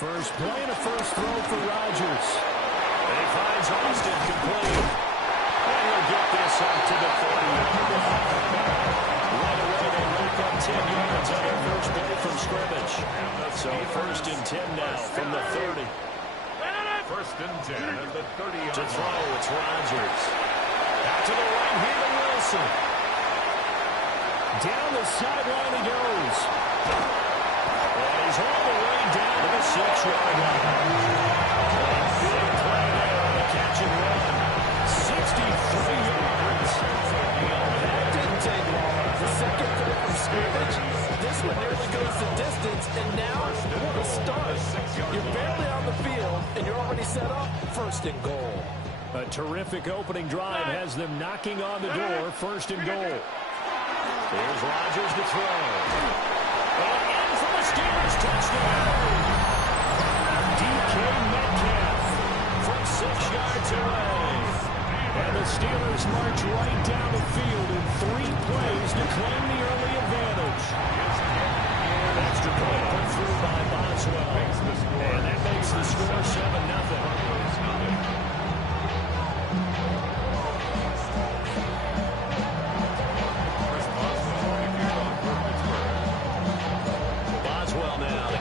First play and a first throw for Rodgers. And he finds Austin complete. And he'll get this up to the 40. Right away, they rack up 10 yards on their first play from scrimmage. So first and 10 now from the 30. First and 10 at the 30. To throw, it's Rodgers. Out to the right here to Wilson. Down the sideline he goes. And he's all the way down to the 6-yard line. Big play there on the catch and run. 63 yards. That didn't take long. The second play from scrimmage. This one nearly goes the distance, and now what a start. You're barely on the field, and you're already set up first and goal. A terrific opening drive has them knocking on the door, first and goal. Here's Rodgers to throw. And in for the Steelers touchdown. DK Metcalf from 6 yards away. And the Steelers march right down the field in 3 plays to claim the early advantage. Extra point put through by Boswell. And that makes the score 7-0.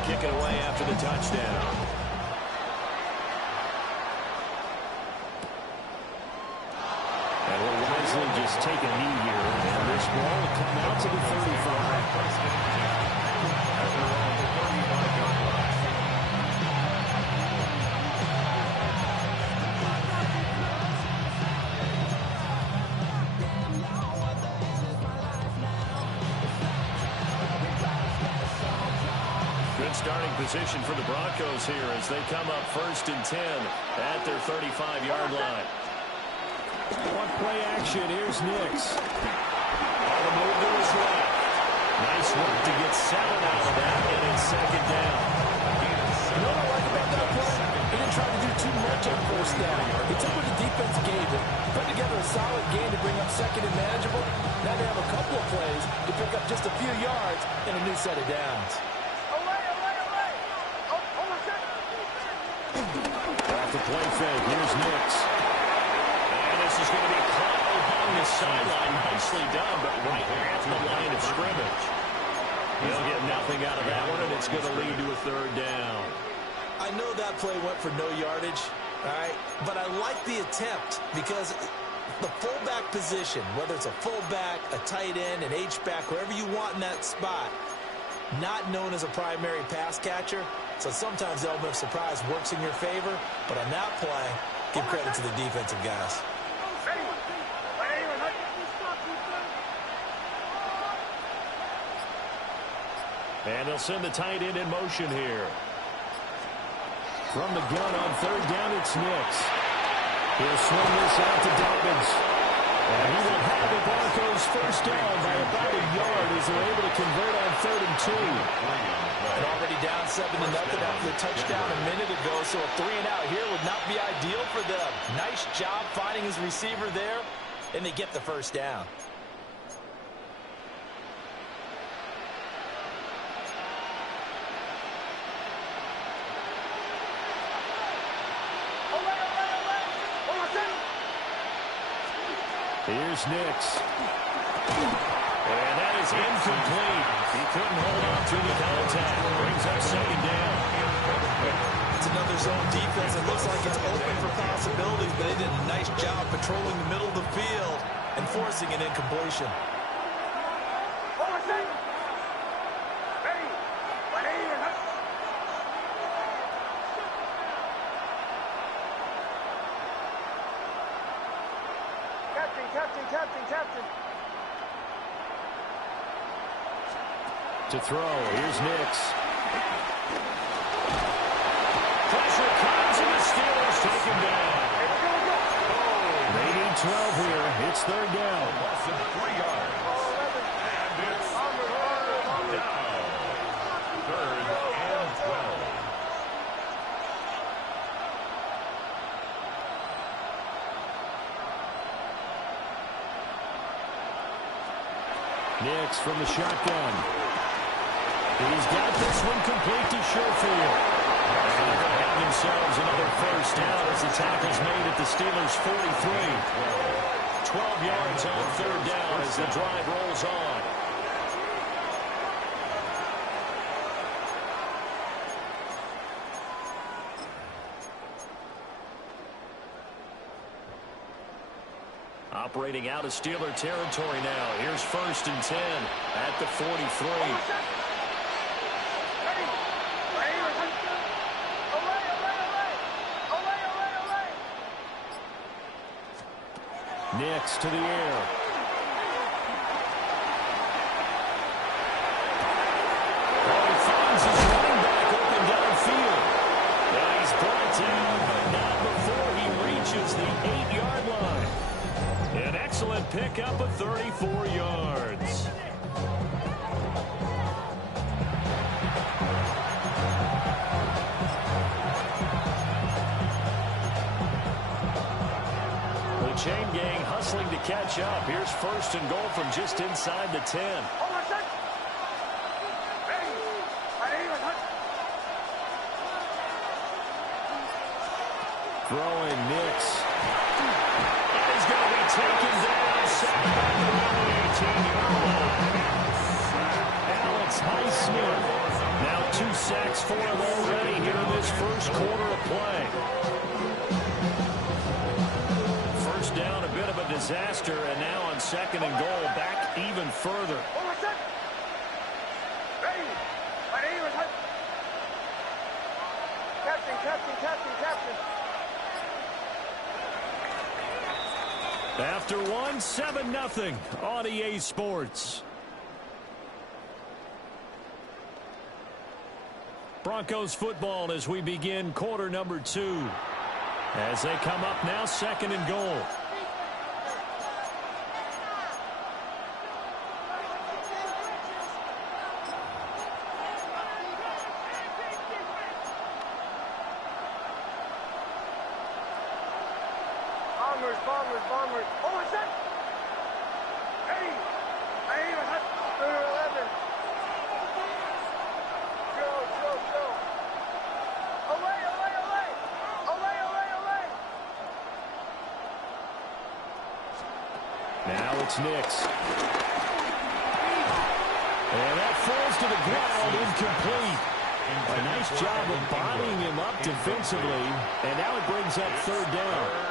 Kick it away after the touchdown. And will wisely just take a knee here. And this ball will come out to the 35. Starting position for the Broncos here as they come up first and 10 at their 35-yard line. One play action. Here's Nix. On the move to his left. Nice work to get 7 out of that, and it's second down. You know what I like about that play? He didn't try to do too much on first down. He took what the defense gave him, put together a solid game to bring up second and manageable. Now they have a couple of plays to pick up just a few yards and a new set of downs. Off the play fake, here's Nix. And this is going to be caught along the sideline. Nicely done, but right at the line of scrimmage. He'll get nothing out of that one, and it's going to lead to a third down. I know that play went for no yardage, all right, but I like the attempt because the fullback position, whether it's a fullback, a tight end, an H-back, wherever you want in that spot, not known as a primary pass catcher. So sometimes the element of surprise works in your favor. But on that play, give credit to the defensive guys. And they'll send the tight end in motion here. From the gun on third down, it's Nix. He'll swing this out to Dobbins. And he will have the Broncos first down by about a yard as they're able to convert on 3rd and 2. And already down 7-0 after the touchdown a minute ago, so a 3-and-out here would not be ideal for them. Nice job finding his receiver there, and they get the first down. Here's Nix. And that is incomplete. He couldn't hold on through the contact. Brings up second down. It's another zone defense. It looks like it's open for possibilities, but they did a nice job patrolling the middle of the field and forcing an incompletion. Captain. To throw, here's Nix. Pressure comes and the Steelers take him down. They need 12 here. It's third down. Loss of 3 yards. And it's third down. 3rd and 12. Nix from the shotgun. He's got this one complete to Sherfield. Have themselves another first down as the tackle's made at the Steelers' 43. 12 yards on third down as the drive rolls on. Operating out of Steeler territory now. Here's 1st and 10 at the 43. Nix to the air. He finds his running back open downfield. And he's brought down, but not before he reaches the 8-yard line. An excellent pickup of 34 yards. The chain gang hustling to catch up. Here's 1st and goal from just inside the 10. Throwing Nix. And he's going to be taken down. Sacked back around the 18-yard line. Alex Highsmith. Now 2 sacks for him already here in this first quarter of play. First down, a bit of a disaster, and now on 2nd and goal, back even further. Captain. After 7-0 on EA Sports. Broncos football as we begin quarter number 2. As they come up now, 2nd and goal. Bombers. Oh, what's that? Hey, third and 11. Go. Away. Now it's Nix. And that falls to the ground, incomplete. A nice job of bodying him up defensively. And now it brings up 3rd down.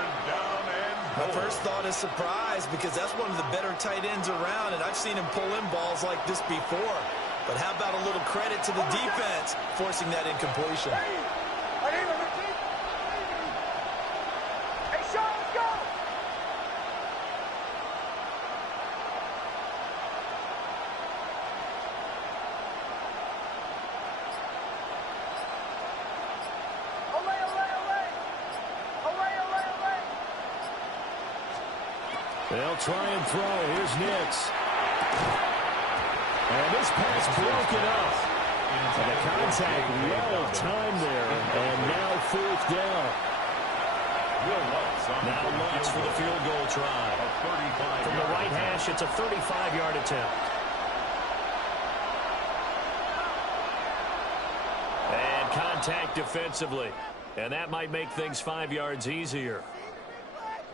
My first thought is surprise because that's one of the better tight ends around, and I've seen him pull in balls like this before. But how about a little credit to the defense forcing that incompletion? Hey, Sean, let's go! They'll try and throw. Here's Nix. And this pass broken up. And the contact well timed there. And now 4th down. Now Lutz for the field goal try. From the right hash, it's a 35-yard attempt. And contact defensively. And that might make things 5 yards easier.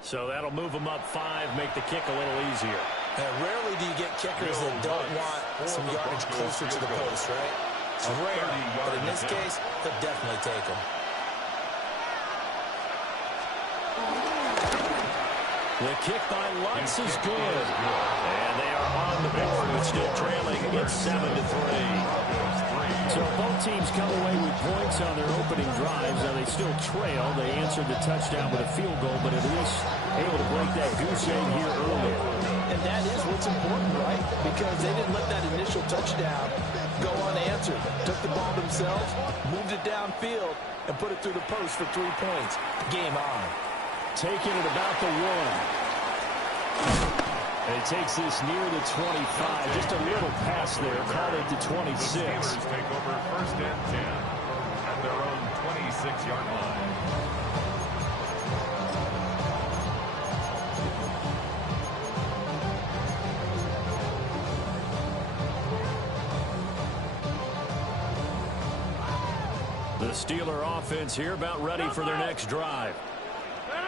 So that'll move them up 5, make the kick a little easier. Rarely do you get kickers that don't want some yardage closer to the post, right? It's rare, but in this case, they'll definitely take them. The kick by Lutz is good. And they are on the board with still trailing. It's 7-3. So both teams come away with points on their opening drives. Now they still trail. They answered the touchdown with a field goal, but at least able to break that goose egg here early. And that is what's important, right? Because they didn't let that initial touchdown go unanswered. Took the ball themselves, moved it downfield, and put it through the post for 3 points. Game on. Taking it about the 1. And it takes this near the 25. Just a little pass there. Call it the 26. The Steelers take over 1st and 10 at their own 26-yard line. The Steeler offense here about ready for their next drive.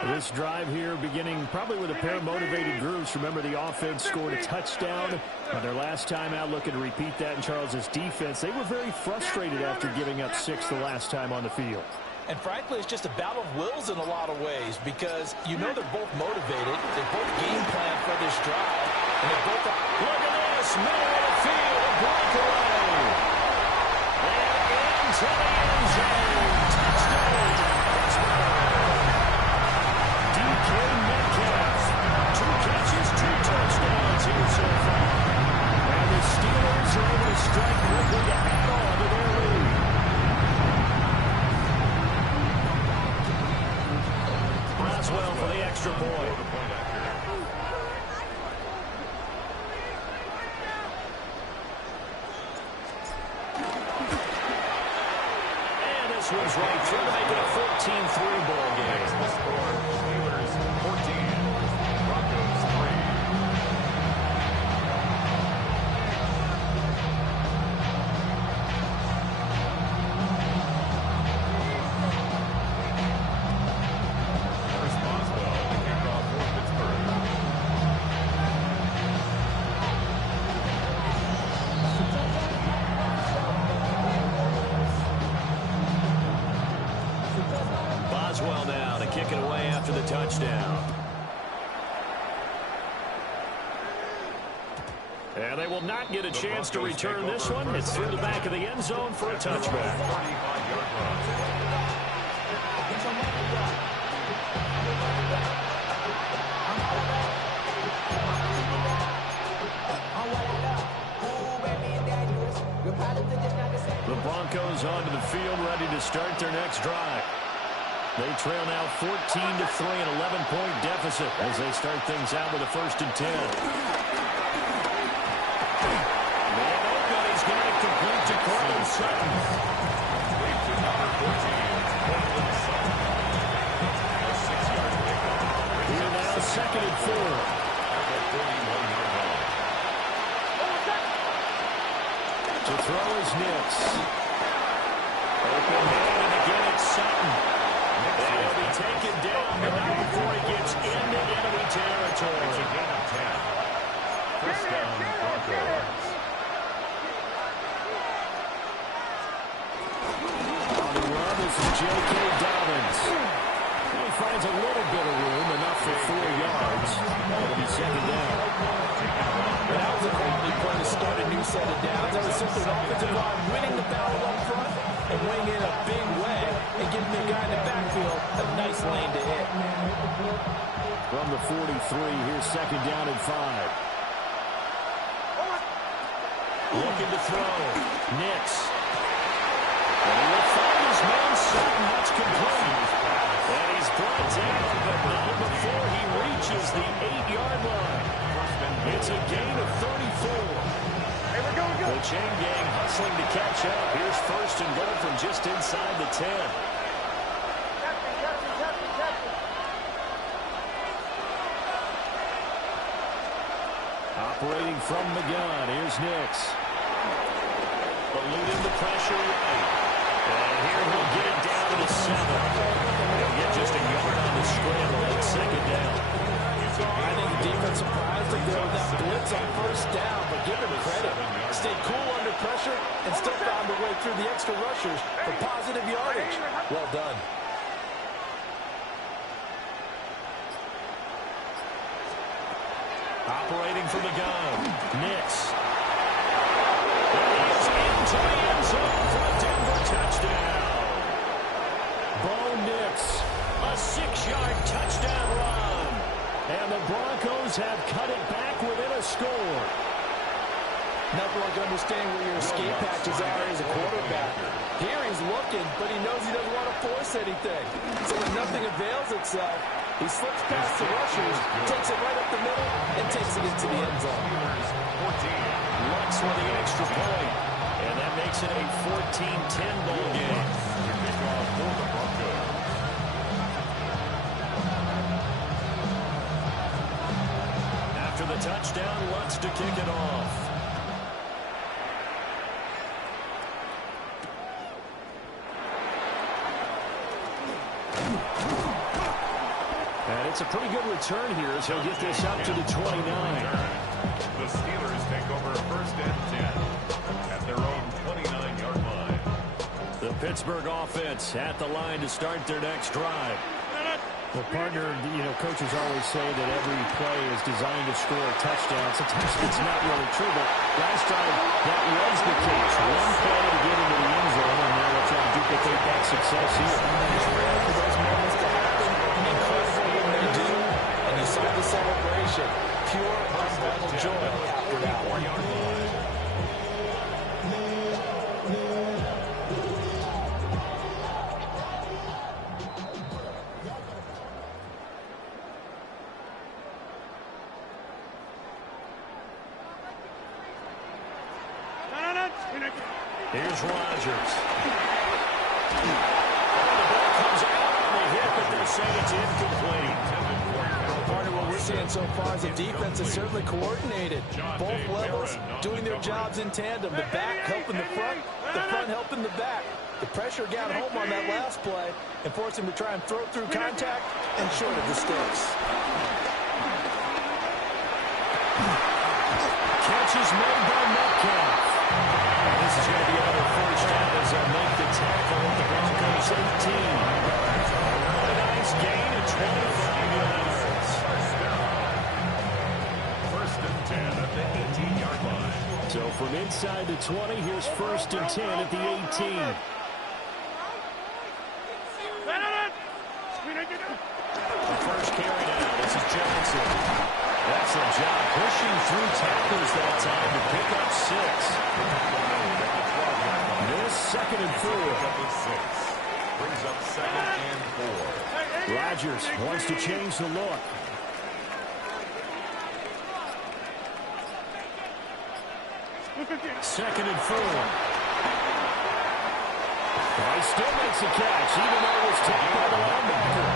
This drive here beginning probably with a pair of motivated groups. Remember, the offense scored a touchdown on their last time out, looking to repeat that in Charles's defense. They were very frustrated after giving up 6 the last time on the field. And frankly, it's just a battle of wills in a lot of ways because you know they're both motivated. They both game plan for this drive. And they both have... Look at this. Middle of the field. A breakaway. And into the end zone. Touchdown. DK Metcalf. 2 catches, 2 touchdowns here so far. And the Steelers are able to strike quickly to add on to their lead. Braswell for the extra point. And this one's right through to make it a 14-3 ball game. Steelers 14, Broncos 3. Boswell now to kick it away after the touchdown. And they will not get a chance to return this one. It's through the back of the end zone for a touchback. The Broncos onto the field ready to start their next drive. They trail now 14-3, an 11-point deficit as they start things out with a 1st and 10. Man open, he's got it complete to Cortland Sutton. Here now, 2nd and 4. To throw is Nix. Open man, and again it's Sutton. And he'll be taken down, but not before he gets into enemy territory. It's a gain of 10. First down, Broncos. On the run, this is J.K. Dobbins. He finds a little bit of room, enough for 4 yards. That'll be 2nd down. That was a great big play to start a new set of downs. That was simply an offensive line winning the battle up front and winning in a big way and giving the guy in the backfield a nice lane to hit. From the 43, here's 2nd down and 5. Looking to throw. Nix. And he will find his man Sutton. That's complete. And he's brought down, but not before he reaches the 8-yard line. It's a gain of 34. The chain gang hustling to catch up. Here's 1st and goal from just inside the 10. Operating from the gun, here's Nix. Eluding the pressure right. And here he'll get it down to the 7. He'll get just a yard on the scramble. It's 2nd down. I think the defense surprised him there with that blitz on 1st down, but give him credit. Stayed cool under pressure and still found a way through the extra rushers for positive yardage. Well done. Operating from the gun. Nix. And he is into the end zone for a Denver touchdown. Bo Nix. A 6-yard touchdown run. And the Broncos have cut it back within a score. Nothing like understanding where your escape patches are as a quarterback. Here he's looking, but he knows he doesn't want to force anything. So when nothing avails itself, he slips past the rushers, takes it right up the middle, and takes it into the end zone. Lux with the extra point. And that makes it a 14-10 ball game. After the touchdown, Lutz to kick it off. That's a pretty good return here as he'll get this up to the 29. The Steelers take over first and 10 at their own 29-yard line. The Pittsburgh offense at the line to start their next drive. Well, partner, coaches always say that every play is designed to score a touchdown. Sometimes it's not really true, but last time that was the case. One play to get into the end zone, and now they'll try to duplicate that success here. It's rare for those moments to happen. Incredible when they do. And you saw the celebration. Pure, unbridled joy after that one. Here's Rodgers. The ball comes out on the hit, but they're saying it's incomplete. Part of what we're seeing so far is the defense is certainly coordinated. Both levels doing their jobs in tandem. The back helping the front helping the back. The pressure got home on that last play and forced him to try and throw through contact and short of the sticks. Catch is made by Metcalf. And this is going to be another first down as they'll make the tackle at the Broncos 18. A nice gain of 25 yards. First and 10 at the 18-yard line. So from inside the 20, here's first and 10 at the 18. The first carry now. This is Johnson. Excellent job pushing through tackles that time to pick up 6. This second and 4. Brings up second and 4. Rodgers wants to change the look. Second and 4. He still makes a catch, even though it was tapped by the linebacker.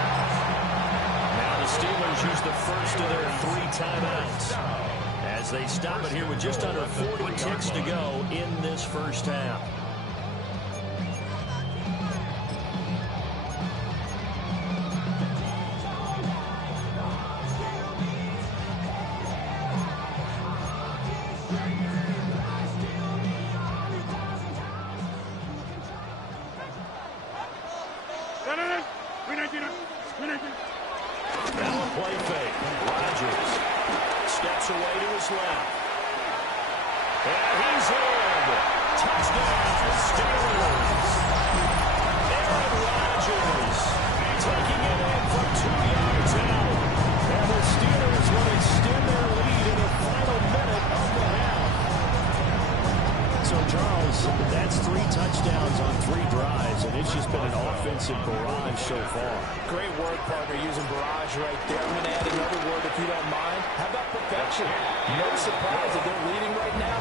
Now the Steelers use the first of their 3 timeouts as they stop it here with just under 40 ticks to go in this first half. Now a play fake. Rodgers steps away to his left. And he's in. Touchdown, Steelers. Aaron Rodgers taking it in from 2 yards out. And the Steelers will extend their lead in the final minute of the half. So, Charles, that's 3 touchdowns on 3 drives, and it's just been an offensive barrage so far. Great word, partner, using barrage right there. I'm going to add another word if you don't mind. How about perfection? No surprise that they're leading right now.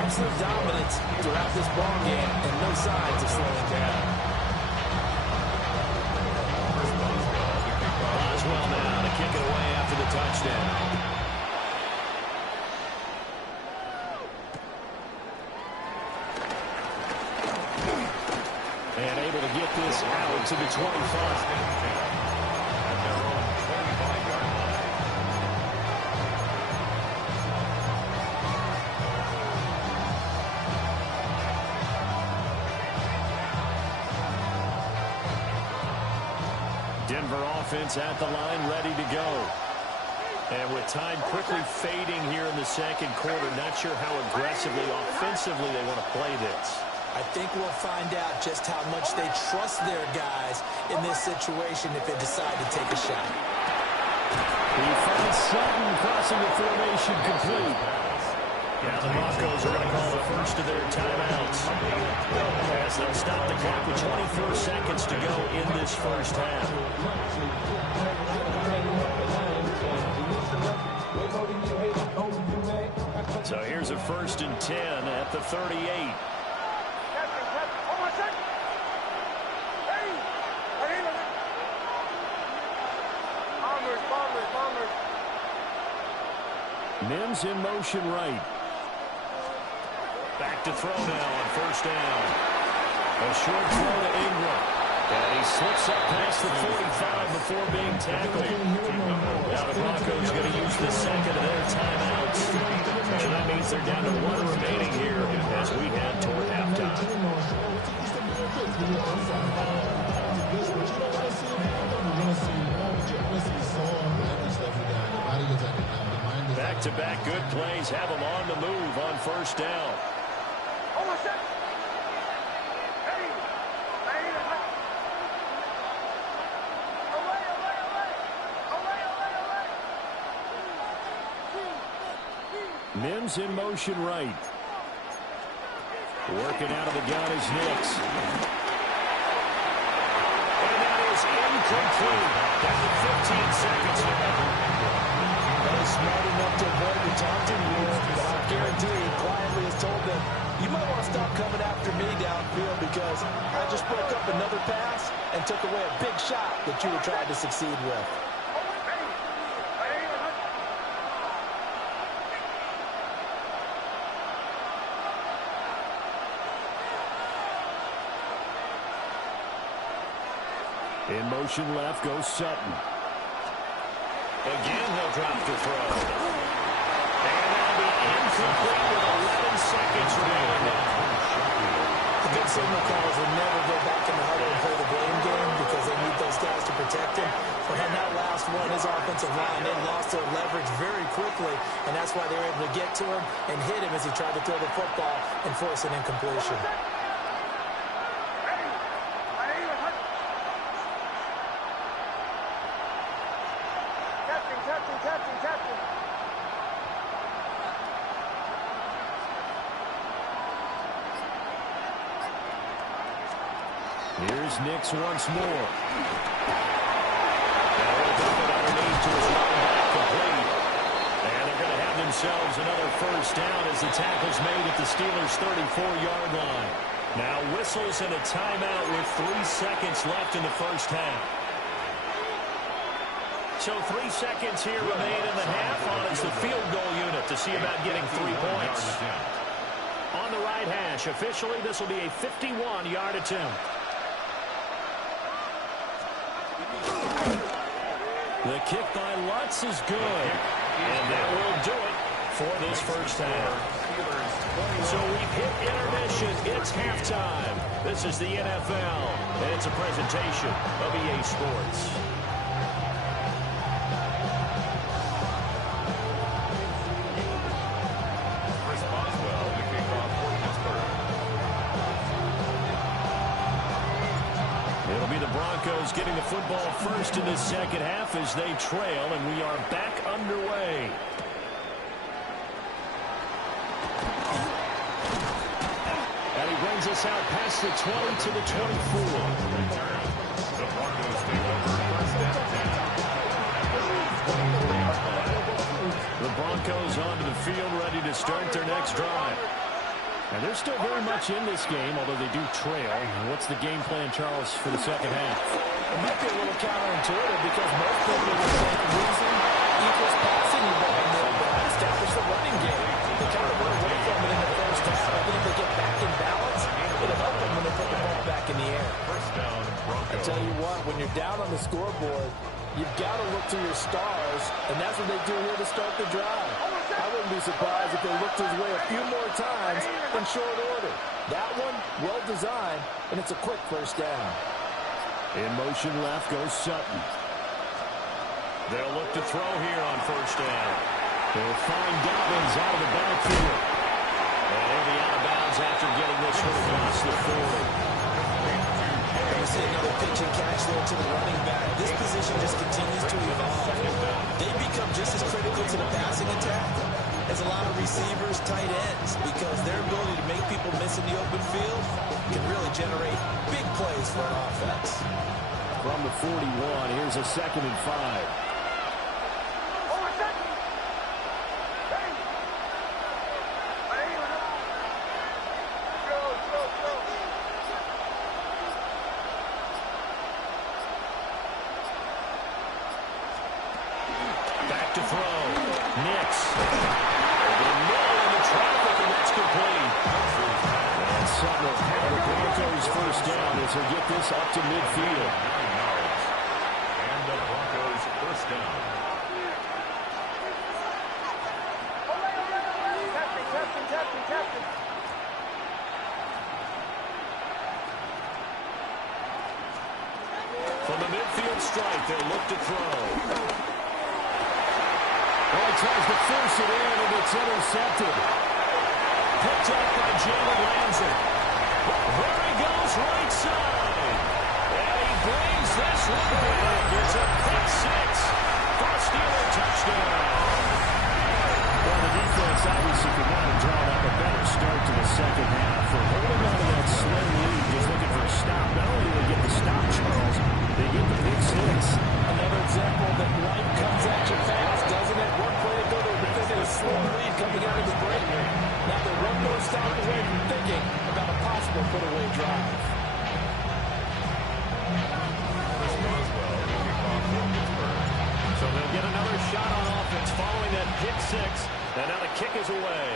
Absolute dominance throughout this ball game and no signs of slowing down. Boswell now to kick it away after the touchdown. And able to get this out to the 25. Denver offense at the line, ready to go. And with time quickly fading here in the second quarter, not sure how aggressively, offensively they want to play this. I think we'll find out just how much they trust their guys in this situation if they decide to take a shot. He finds Sutton crossing the formation complete. Now the Broncos are going to call the first of their timeouts as they'll stop the clock with 24 seconds to go in this first half. So here's a first and 10 at the 38. Mims in motion right. Back to throw now on first down. A short throw to Ingram. And he slips up past the 45 before being tackled. Now the Broncos going to use the second of their timeouts. So that means they're down to one remaining here as we head toward halftime. Back-to-back good plays have them on the move on first down. Mims in motion right. Working out of the gun is Nix. And that is incomplete. Down to 15 seconds now. Smart enough to avoid the taunting rule, but I guarantee he quietly has told them, you might want to stop coming after me downfield because I just broke up another pass and took away a big shot that you were trying to succeed with. In motion left goes Sutton. Again, he'll drop the throw. And that'll be incomplete with 11 seconds remaining now. The good signal callers will never go back in the huddle and play the blame game because they need those guys to protect him. But on that last one, his offensive line, they lost their leverage very quickly, and that's why they were able to get to him and hit him as he tried to throw the football and force an incompletion. Here's Nix once more. They'll dump it underneath to his running back complete. And they're going to have themselves another first down as the tackle's made at the Steelers' 34-yard line. Now whistles and a timeout with 3 seconds left in the first half. So 3 seconds here remain in the half on it's the field goal unit to see about getting 3 points. On the right hash, officially this will be a 51-yard attempt. The kick by Lutz is good. And that will do it for this first half. So we've hit intermission. It's halftime. This is the NFL, and it's a presentation of EA Sports. It'll be the Broncos getting the football first in this second half as they trail, and we are back underway. And he brings us out past the 20 to the 24. The Broncos take over first down. The Broncos onto the field ready to start their next drive. And they're still very much in this game, although they do trail. What's the game plan, Charles, for the second half? It might be a little counterintuitive because most people would say losing equals passing the ball more, but establish the running game. They kind of went away from it in the first half. I think if they get back in balance, it'll help them when they put the ball back in the air. First down, Broncos. I tell you what, when you're down on the scoreboard, you've got to look to your stars, and that's what they do here to start the drive. I wouldn't be surprised if they looked his way a few more times in short order. That one, well designed, and it's a quick first down. In motion left goes Sutton. They'll look to throw here on first down. They'll find Dobbins out of the backfield. And he'll be out of bounds after getting this one across the 40. You see another pitch and catch there to the running back. This position just continues to evolve. They become just as critical to the passing attack as a lot of receivers, tight ends, because their ability to make people miss in the open field can really generate big plays for an offense. From the 41, here's a 2nd and 5. Back to throw. Nix. The middle in the traffic, and that's complete. And Sutton will have the Broncos Broncos first down as they get this up to midfield. 9 yards. And the Broncos first down. Testing. From the midfield strike, they look to throw. Well, he tries to force it in, and it's intercepted. Picked up by Jalen Ramsey. There he goes, right side. And he brings this one back. It's a pick six for a Steeler touchdown. Well, the defense obviously could not have drawn up a better start to the second half. For holding on to that slim lead, just looking for a stop. Not only do they get the stop, Charles, they get the pick six. Another example that life comes at you fast, doesn't it? One play ago, they were defending a slim lead coming out of the break. Now they're one more stop away from thinking about a possible put-away drive. So they'll get another shot on offense following that pick six. And now the kick is away.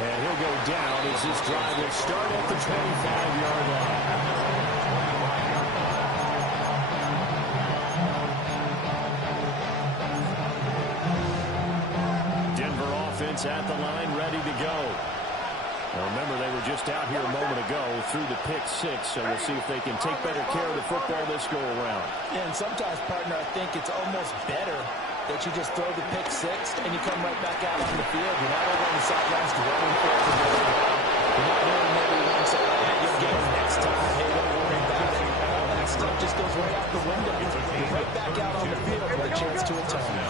And he'll go down as this drive will start at the 25-yard line. Denver offense at the line, ready to go. Now remember, they were just out here a moment ago through the pick six, so we'll see if they can take better care of the football this go-around. Yeah, and sometimes, partner, I think it's almost better that you just throw the pick six and you come right back out on the field. You're not over on the sidelines dwelling for it. You're not hearing everyone say, oh, you'll get it next time. Hey, don't worry about it. All that stuff just goes right out the window. You're right back out on the field with a chance to atone.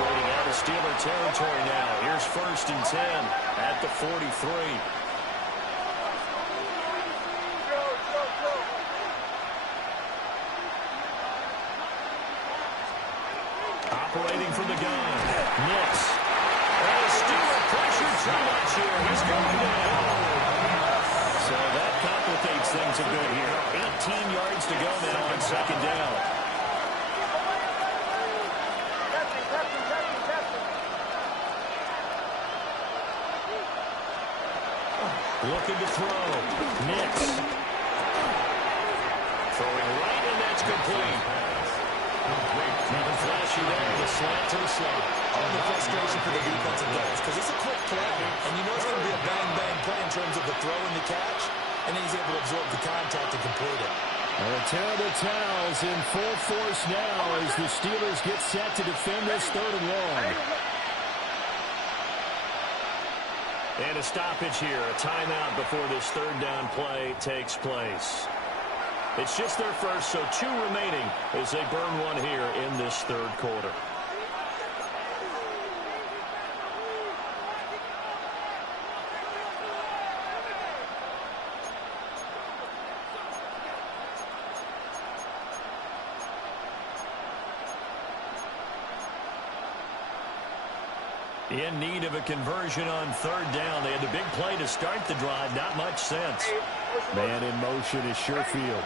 Operating out of Steeler territory now. Here's 1st and 10 at the 43. Operating from the gun. Nix. And Steeler pressure too much here. He's going down. So that complicates things a bit here. 18 yards to go now on 2nd down. Looking to throw. Nix. Throwing right, and that's complete. Nothing flashy there. The slant to the slot. All the frustration for the defensive guys because it's a quick play, and you know it's going to be a bang-bang play in terms of the throw and the catch, and then he's able to absorb the contact and complete it. And the terrible towels in full force now as the Steelers get set to defend this 3rd and long. And a stoppage here, a timeout before this 3rd down play takes place. It's just their first, so 2 remaining as they burn one here in this 3rd quarter. In need of a conversion on 3rd down. They had the big play to start the drive. Not much sense. Man in motion is Sherfield.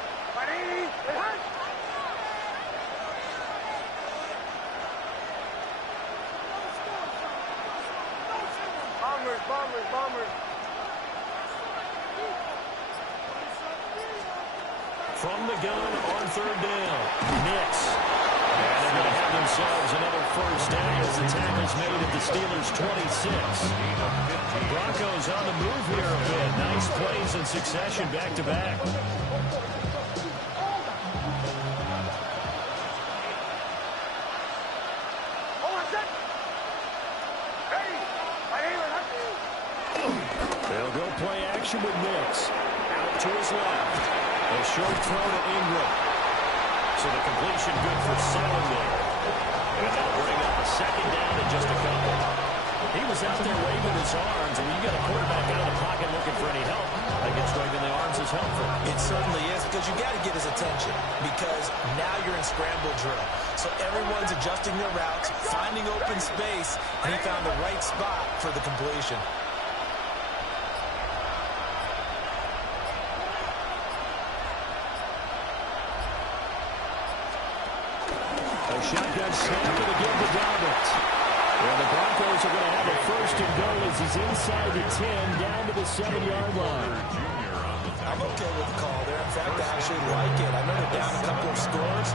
Bombers. From the gun on 3rd down. Nix. And they're going to have themselves another first down as the tackle's made at the Steelers' 26. Broncos on the move here a bit. Nice plays in succession back-to-back. They'll go play action with Nix. Out to his left. A short throw to Ingram. So the completion good for 7 there. And that'll bring up a 2nd down in just a couple. He was out there waving his arms, and when you got a quarterback out of the pocket looking for any help, I guess waving the arms is helpful. It certainly is, because you got to get his attention, because now you're in scramble drill. So everyone's adjusting their routes, finding open space, and he found the right spot for the completion. A shotgun snap to give to Dobbins. Well, the Broncos are going to have a first and goal as he's inside the 10, down to the 7-yard line. I'm okay with the call there. In fact, I actually like it. I know they're down a couple of scores,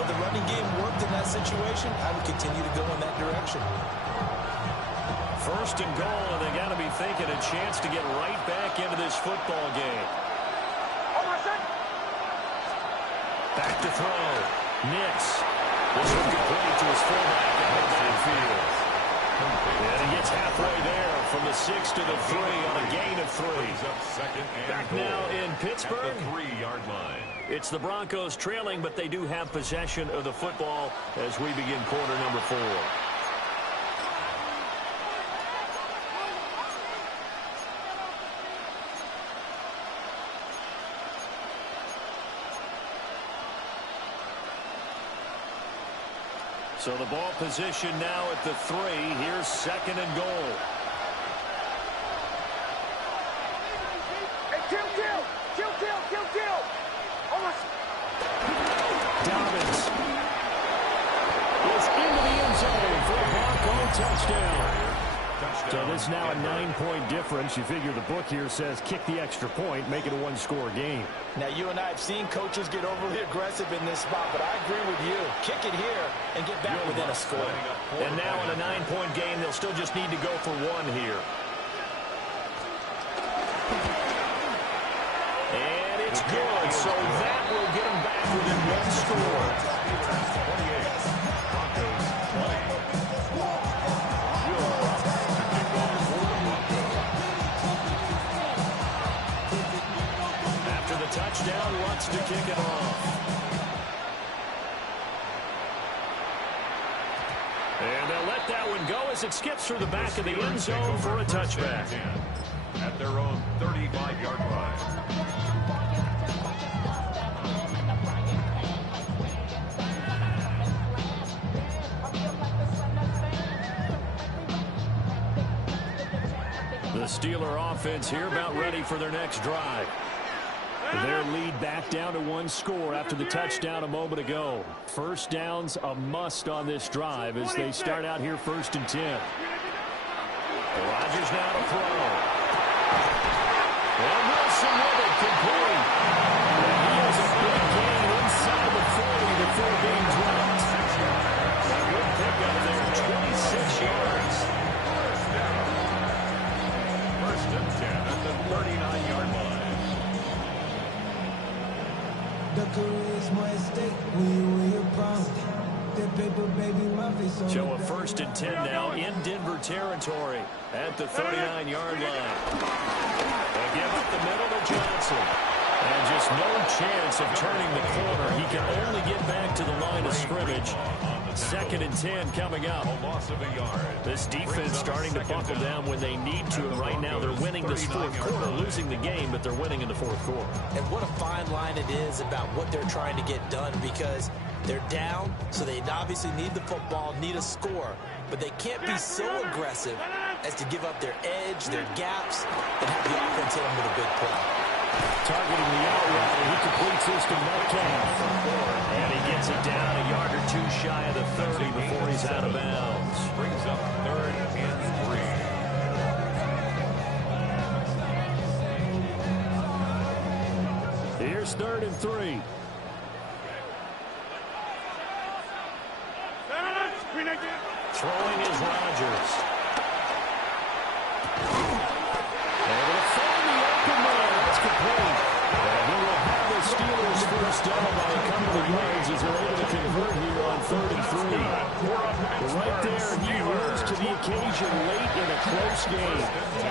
but the running game worked in that situation. I would continue to go in that direction. First and goal, and they got to be thinking a chance to get right back into this football game. Back to throw. Nix. This one complete to his fullback at midfield field. And he gets halfway there from the 6 to the 3 on a gain of 3. Back now in Pittsburgh. At the 3-yard line. It's the Broncos trailing, but they do have possession of the football as we begin quarter number 4. So the ball position now at the 3. Here's second and goal. Hey, kill. Almost. Dobbins is into the end zone for a Bronco touchdown. So this is now a 9-point difference. You figure the book here says kick the extra point, make it a one-score game. Now, you and I have seen coaches get overly aggressive in this spot, but I agree with you. Kick it here and get back within a score. And now in a 9-point game, they'll still just need to go for 1 here. And it's good, so that will get them back within 1 score. Touchdown, wants to kick it off. And they'll let that one go as it skips through the back of the end zone for a touchback. At their own 35-yard line. The Steeler offense here about ready for their next drive. Their lead back down to 1 score after the touchdown a moment ago. First down's a must on this drive as they start out here 1st and 10. Rodgers now to throw. And Wilson with it, complete. And he has a big gain inside the 40 before being dropped. A good pickup there, 26 yards. First and 10 at the 39-yard line. So a 1st and 10 now in Denver territory at the 39-yard line. They give up the middle to Johnson. And just no chance of turning the corner. He can only get back to the line of scrimmage. 2nd and 10 coming up. This defense starting to buckle down when they need to. And right now they're winning this 4th quarter, losing the game, but they're winning in the 4th quarter. And what a fine line it is about what they're trying to get done, because they're down, so they obviously need the football, need a score. But they can't be so aggressive as to give up their edge, their gaps, and have the offense hit them with a big play. Targeting the out route, and he completes this to Metcalf. And he gets it down a yard or 2 shy of the 30 before he's out of bounds. Brings up 3rd and 3. Here's 3rd and 3. Throwing is Rodgers. Able to find the open man. That's complete. And he will have the Steelers first down by a couple of yards as they're able to convert here on 3rd and 3. But right there, he rose to the occasion late in a close game.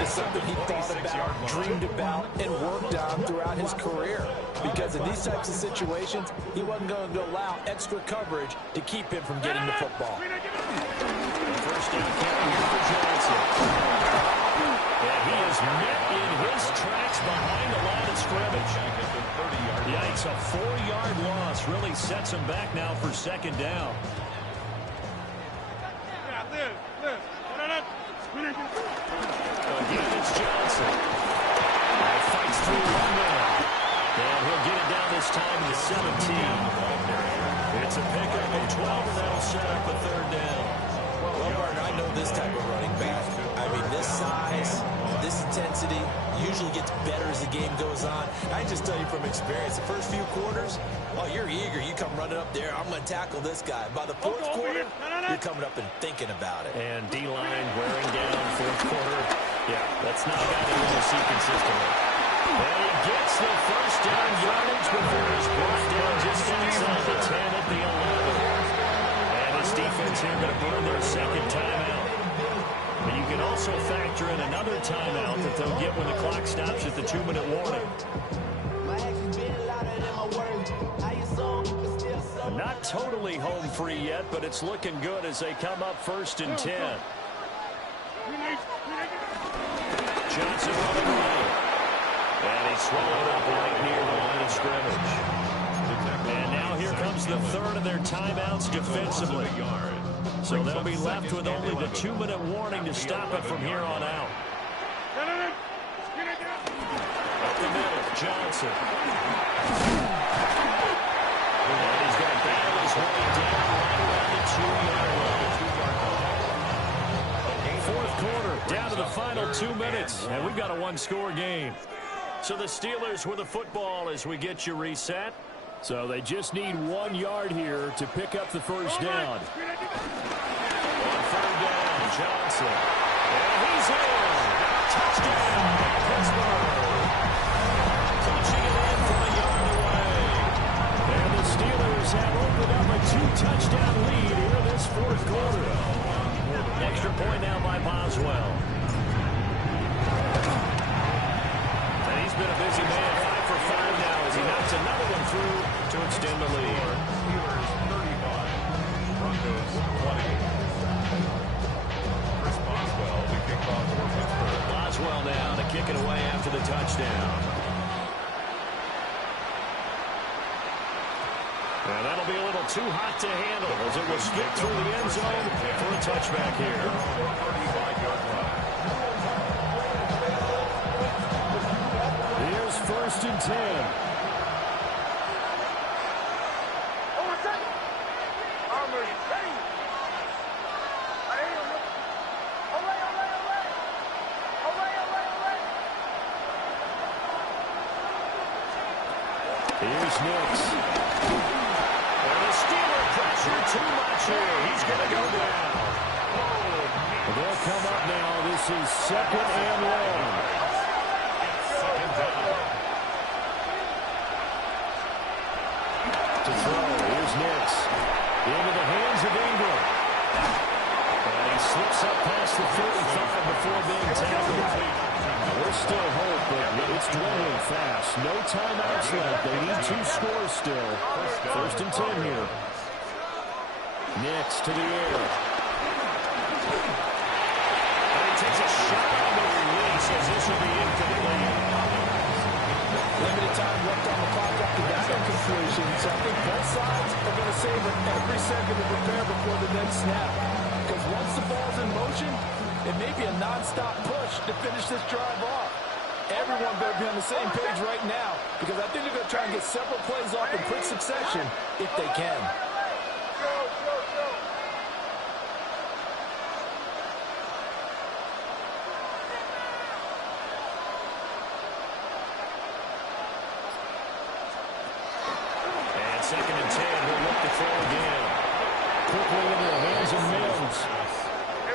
It's something he thought about, dreamed about, and worked on throughout his career. Because in these types of situations, he wasn't going to allow extra coverage to keep him from getting the football. First down carry here for Johnson. And he is met in his tracks behind the line of scrimmage. Yikes, a 4-yard loss really sets him back now for 2nd down. Again, it's Johnson. Fights through 1 man. And he'll get it down this time to 17. It's a pickup of 12, and that'll set up a 3rd down. Well, Martin, I know on. I can just tell you from experience, the first few quarters, oh, you're eager. You come running up there. I'm going to tackle this guy. By the fourth quarter, you're coming up and thinking about it. And D-line wearing down fourth quarter. Yeah, that's not a guy that we'll see consistently. And he gets the first down yardage before he's brought down just inside the 10 at the 11. And this defense here going to burn their second timeout. But you can also factor in another timeout that they'll get when the clock stops at the 2-minute warning. Not totally home free yet, but it's looking good as they come up 1st and 10. Johnson running right. And he's swallowed up right near the line of scrimmage. And now here comes the third of their timeouts defensively. So they'll be left with only the 2-minute warning to stop it from here on out. Up the middle, Johnson. And he's going to battle his way down right around the 2-yard line. Fourth quarter, down to the final 2 minutes, and we've got a one-score game. So the Steelers with the football as we get you reset. So they just need 1 yard here to pick up the first down. On third down, Johnson. And he's in. Touchdown, Pittsburgh. Punching it in from a yard away. And the Steelers have opened up a 2-touchdown lead here this fourth quarter. Extra point now by Boswell. And he's been a busy man, 5 for 5 now as he knocks another one through to extend the lead. Steelers 35, Broncos 20. Chris Boswell, the kickoff for Pittsburgh. Boswell now to kick it away after the touchdown. And that'll be a little too hot to handle as it will skip through the end zone for a touchback here. 35-yard line. Here's 1st and 10. Here's Nix. And the Steeler pressure too much here. He's going to go down. They'll come up now. This is 2nd and long. Second down. To throw. Here's Nix. Into the hands of Ingram. And he slips up past the 35 before being tackled. There's still hope, but it's dwindling fast. No timeouts left. They need 2 scores still. 1st and 10 here. Nix to the air. And he takes a shot on the release as this will be incomplete. Limited time left on the clock after that incompletion. So I think both sides are going to savor every second to prepare before the next snap. Because once the ball's in motion, it may be a non-stop push to finish this drive off. Everyone better be on the same page right now because I think they're going to try and get several plays off in quick succession if they can. And 2nd and 10, he'll look to throw again. Quickly into the hands of Mims.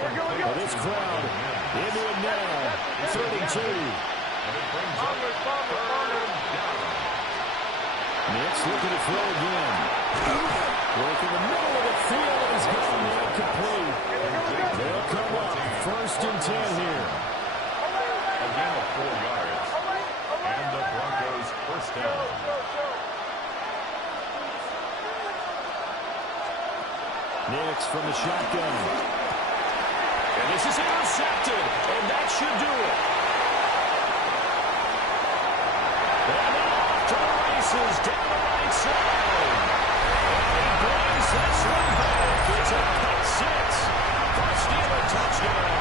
Well, this crowd into it now. 32. Nix looking to throw again. Work in the middle of the field and he's gone incomplete. They'll come up 1st and 10 here. A gain of 4 yards. And the Broncos first down. Nix from the shotgun. And this is intercepted, and that should do it. And off to the races, down the right side. And he brings this one back. It's a pick 6 for a Steeler touchdown.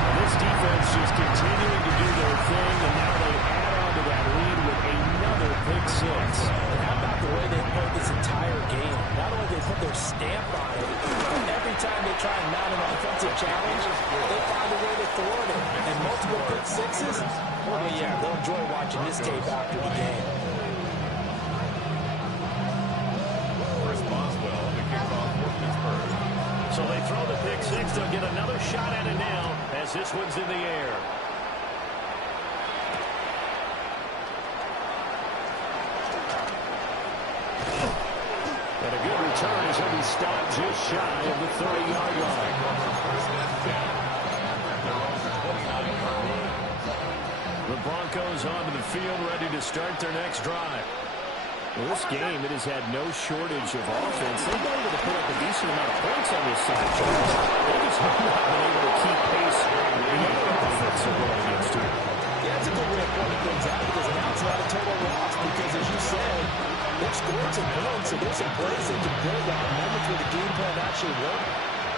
And this defense just continuing to do their thing, and now they add on to that lead with another pick 6. And how about the way they played this entire game? Not only did they put their stamp on it, but every time they try and mount an offensive challenge, they find a way to thwart it. And multiple pick sixes, well, yeah, they'll enjoy watching this tape after the game. Chris Boswell to kick off for Pittsburgh. So they throw the pick six. They'll get another shot at it now as this one's in the air. And a good return as he'll be stopped just shy of the 30-yard line. The Broncos onto the field, ready to start their next drive. Well, this game, it has had no shortage of offense. They've been able to put up a decent amount of points on this side, Charles. They just have not been able to keep pace with the other offense they're going against here. Yeah, that's a good way of pointing things out because now it's not a total loss because, as you said, they've scored some points, so there's some plays they can build on, moments where the game plan actually worked.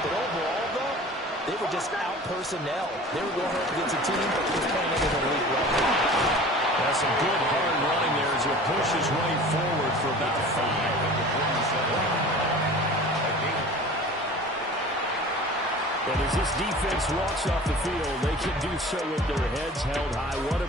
But overall, though, they were just out-personnel. They were going up against a team that was playing into the league well. That's some good hard running there as he pushes his way forward for about 5. And as this defense walks off the field, they can do so with their heads held high. What a